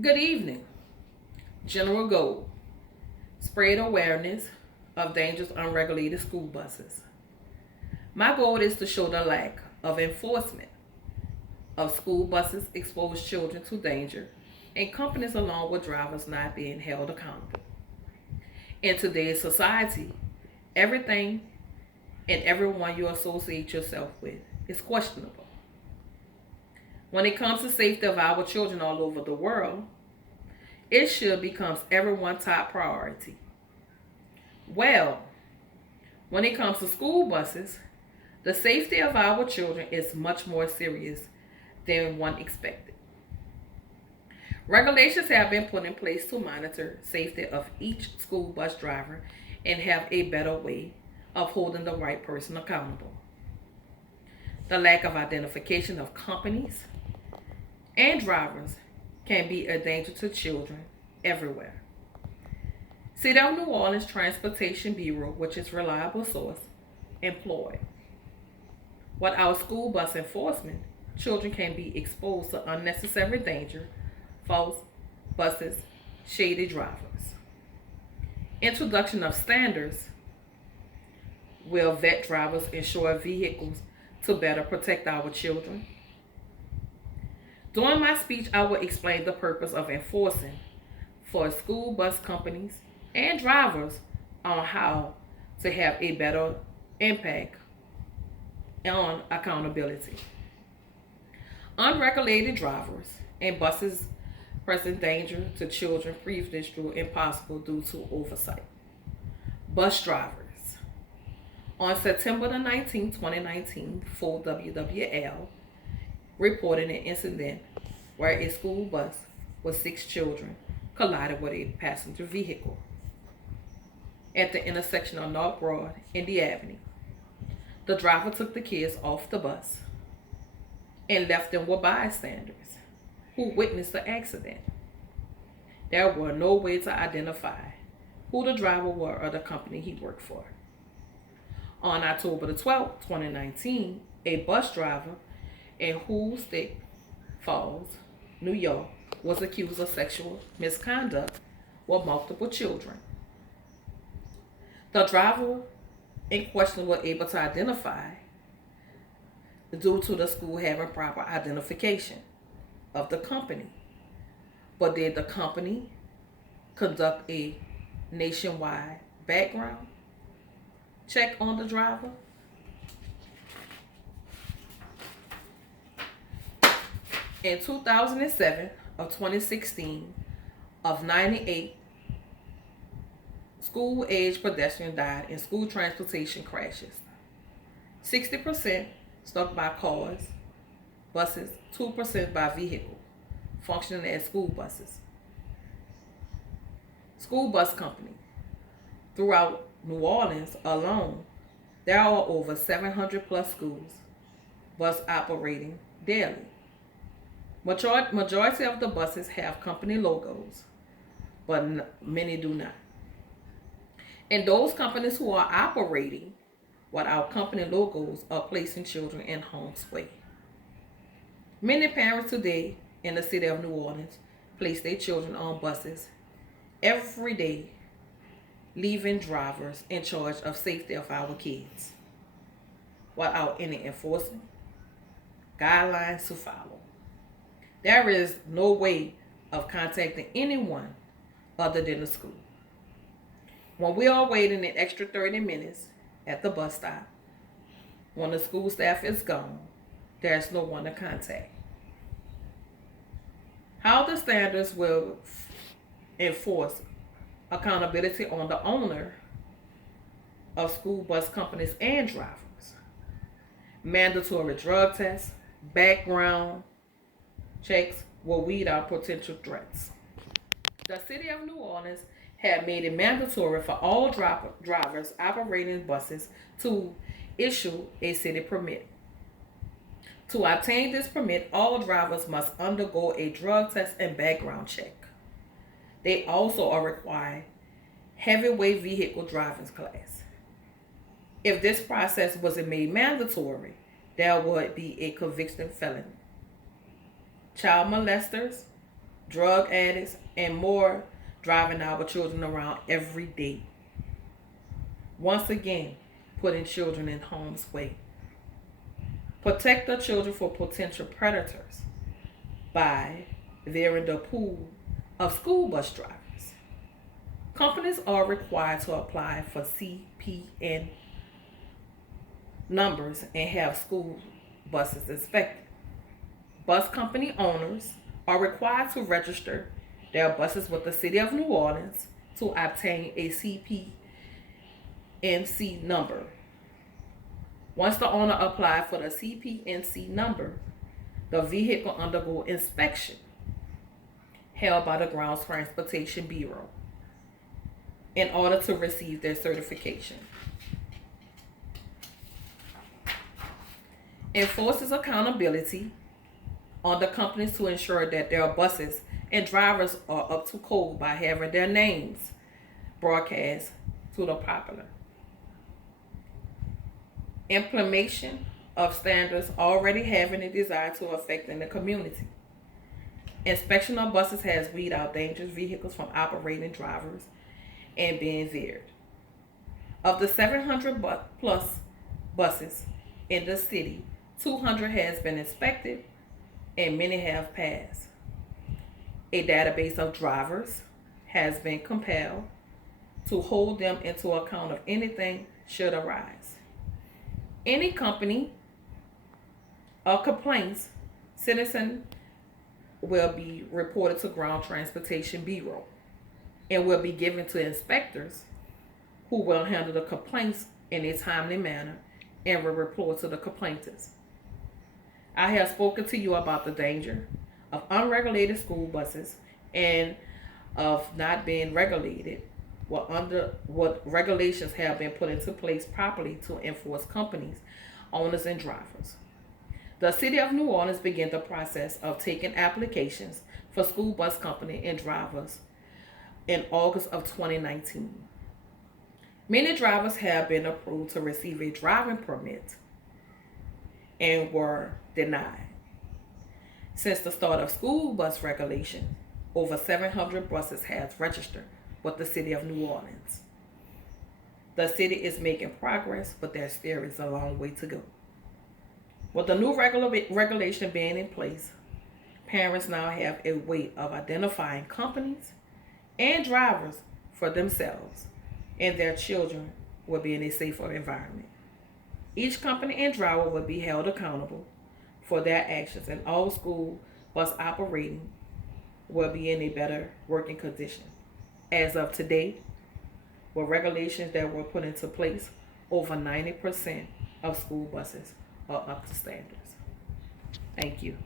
Good evening. General goal: spread awareness of dangerous unregulated school buses. My goal is to show the lack of enforcement of school buses expose children to danger and companies along with drivers not being held accountable. In today's society, everything and everyone you associate yourself with is questionable. When it comes to safety of our children all over the world, it should become everyone's top priority. Well, when it comes to school buses, the safety of our children is much more serious than one expected. Regulations have been put in place to monitor safety of each school bus driver and have a better way of holding the right person accountable. The lack of identification of companies and drivers can be a danger to children everywhere. City of New Orleans Transportation Bureau, which is reliable source, employ. Without school bus enforcement, children can be exposed to unnecessary danger, false buses, shady drivers. Introduction of standards will vet drivers, ensure vehicles to better protect our children. During my speech, I will explain the purpose of enforcing for school bus companies and drivers on how to have a better impact on accountability. Unregulated drivers and buses present danger to children previously through impossible due to oversight. Bus drivers. On September the 19th, 2019, full WWL reported an incident where a school bus with 6 children collided with a passenger vehicle at the intersection of North Broad and the Avenue. The driver took the kids off the bus and left them with bystanders who witnessed the accident. There were no way to identify who the driver was or the company he worked for. On October the 12th, 2019, a bus driver in Hoosick Falls, New York, was accused of sexual misconduct with multiple children. The driver in question was able to identify due to the school having proper identification of the company. But did the company conduct a nationwide background check on the driver? In 2007 of 2016, of 98 school-age pedestrians died in school transportation crashes. 60% struck by cars, buses, 2% by vehicle, functioning as school buses. School bus company. Throughout New Orleans alone, there are over 700 plus schools bus operating daily. Majority of the buses have company logos, but many do not. And those companies who are operating without company logos are placing children in harm's way. Many parents today in the city of New Orleans place their children on buses every day, leaving drivers in charge of safety of our kids without any enforcement guidelines to follow. There is no way of contacting anyone other than the school. When we are waiting an extra 30 minutes at the bus stop, when the school staff is gone, there's no one to contact. How the standards will enforce accountability on the owner of school bus companies and drivers. Mandatory drug tests, background checks will weed out potential threats. The city of New Orleans had made it mandatory for all drivers operating buses to issue a city permit. To obtain this permit, all drivers must undergo a drug test and background check. They also are required heavyweight vehicle driving class. If this process wasn't made mandatory, there would be a conviction felony. Child molesters, drug addicts, and more driving our children around every day. Once again, putting children in harm's way. Protect the children for potential predators by they're in the pool of school bus drivers. Companies are required to apply for CPN numbers and have school buses inspected. Bus company owners are required to register their buses with the City of New Orleans to obtain a CPNC number. Once the owner applies for the CPNC number, the vehicle undergo inspection held by the Grounds Transportation Bureau in order to receive their certification. Enforces accountability on the companies to ensure that their buses and drivers are up to code by having their names broadcast to the popular. Implementation of standards already having a desire to affect in the community. Inspection of buses has weed out dangerous vehicles from operating drivers and being veered. Of the 700 plus buses in the city, 200 has been inspected and many have passed. A database of drivers has been compiled to hold them into account if anything should arise. Any company or complaints, citizen will be reported to Ground Transportation Bureau and will be given to inspectors who will handle the complaints in a timely manner and will report to the complainants. I have spoken to you about the danger of unregulated school buses and of not being regulated. What regulations have been put into place properly to enforce companies, owners, and drivers. The City of New Orleans began the process of taking applications for school bus company and drivers in August of 2019. Many drivers have been approved to receive a driving permit and were denied. Since the start of school bus regulation, over 700 buses have registered with the City of New Orleans. The city is making progress, but there still is a long way to go. With the new regulation being in place, parents now have a way of identifying companies and drivers for themselves, and their children will be in a safer environment. Each company and driver will be held accountable for their actions, and all school bus operating will be in a better working condition. As of today, with regulations that were put into place, over 90% of school buses are up to standards. Thank you.